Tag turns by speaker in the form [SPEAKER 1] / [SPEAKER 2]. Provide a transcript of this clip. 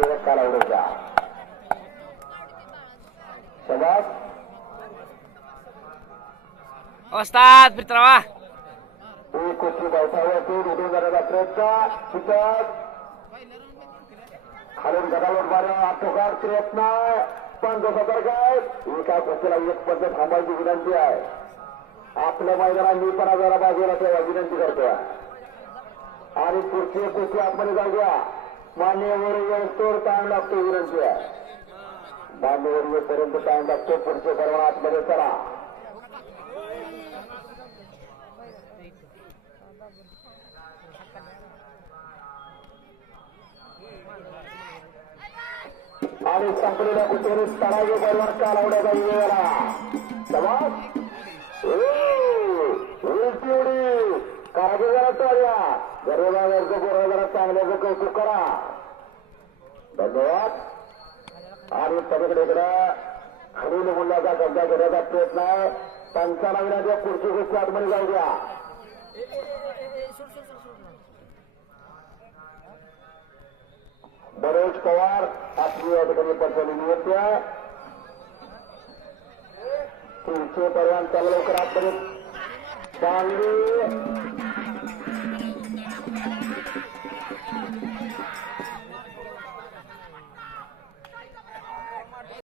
[SPEAKER 1] बरोबर कालावडीचा समाज
[SPEAKER 2] वस्ताद मित्रावा
[SPEAKER 1] एक कोटी बैठावरती उडून जाणारा प्रयत्न तिथं खालून गदावर मारा आटोकार प्रयत्न पण काय एका कोटीला एक पद्धत थांबायची विनंती आहे. आपल्या मैदानात मी पण जरा बाजूला ठेवा विनंती करतोय. आणि पुढची कुस्ती आतमध्ये जाऊ द्या मान्यवर येतोवर टाइम लागतो विनंती आहे मान्यवर येईपर्यंत टाइम लागतो पुढचे परवा आतमध्ये चला आणि संपलेल्या कुठेतरी तळागे बरोबर कालावण्याचा वेळा समाज उलटी उडी कारागे जरा चालला गरीबावरचं पोरं जरा चांगल्याचं कौतुक करा. धन्यवाद. आणि पलीकडे इकडं खरील मुलाचा कब्जा घेण्याचा प्रयत्न आहे. पंचाला विनाच्या पुढची गोष्टी आतमध्ये जाऊ द्या. मनोज पवार आपली या ठिकाणी पंचायती नियुक्ती आहे तीनशे पर्यंत लवकर आतमध्ये. चांगली